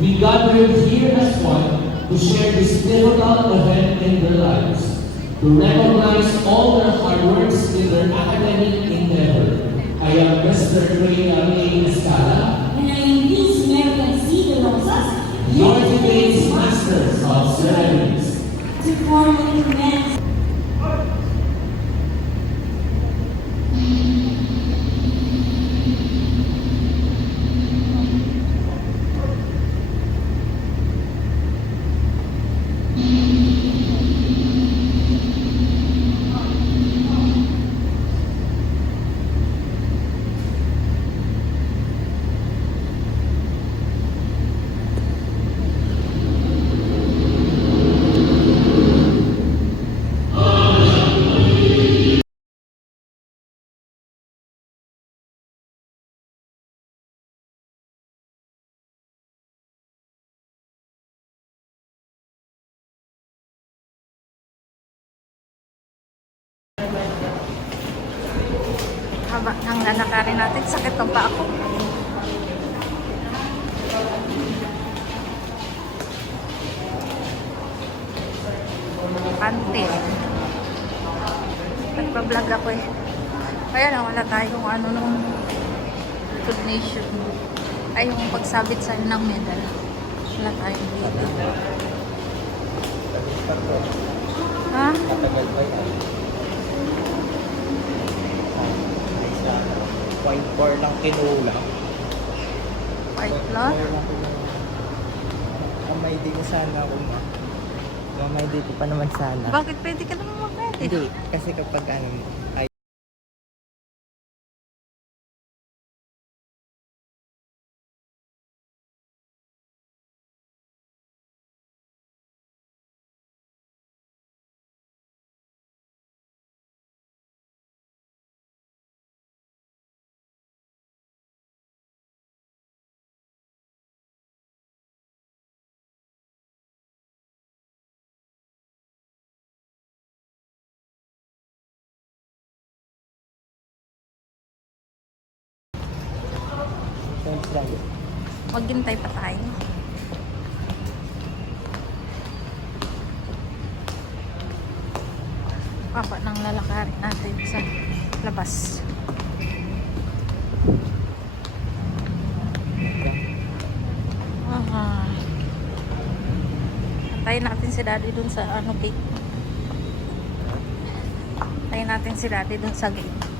we gathered here as one to share this pivotal event in their lives, to recognize all their hard works in their academic endeavor. I am Mr. Reina A. Escala, and I am Miss American C. De Rosas, your today's Masters of Ceremonies. to formally commence. Haba ng lalakarin natin. Sakit ng paa ko. Pante. Nagpa-vlog ako eh. Kaya lang wala tayong ano nung recognition. Ay yung pagsabit sa'yo ng medal. Wala tayong dito. Ha? Matagal pa yan. White bar lang kinula. White floor? Kamay di ko sana ako Kamay di ko pa naman sana. Bakit pwede ka naman mag-pwede? Hindi, kasi kapag ay friends lang. Maghintay pa tayo. Papa ng lalakarin natin sa labas. Aha. Antayin natin si daddy dun sa ano gate. Antayin natin si daddy dun sa gate.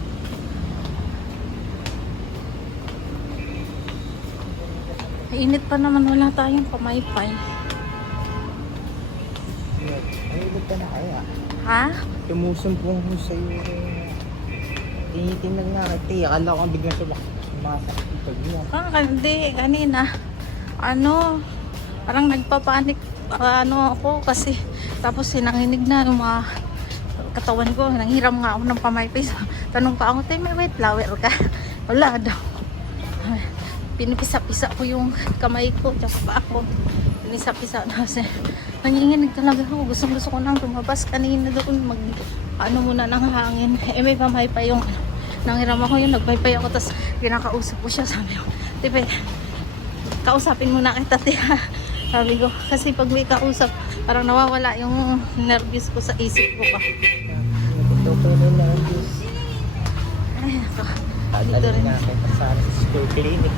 Init pa naman, wala tayong pamaypay. Ay, ilag ka na kaya. Ha? Tumusumpong ko sa'yo. Tinitingnan nga kita. Akala ko biglang sumasakit pag mo. Hindi, kanina. Ano, parang nagpapanik ako kasi tapos sinanginig na yung mga katawan ko. Nanghiram nga ako ng pamaypay. Tanong pa ako, may white flower ka? Wala daw. Pinipisa-pisa ko yung kamay ko, tsaka pa ako. Pinisa-pisa na kasi nanginginig talaga ako. Gusto ko nang lumabas kanina doon muna ng hangin. May pamaypay yung nanghiram ako yun. Nagpaypay ako, tapos kinakausap ko siya. Sabi ko, tipe, kausapin muna kita, tiha. Sabi ko, kasi pag may kausap, parang nawawala yung nervous ko sa isip ko pa. Ito ko na nervous. Ay, ako. Dito Dito rin. rin natin sa school clinic.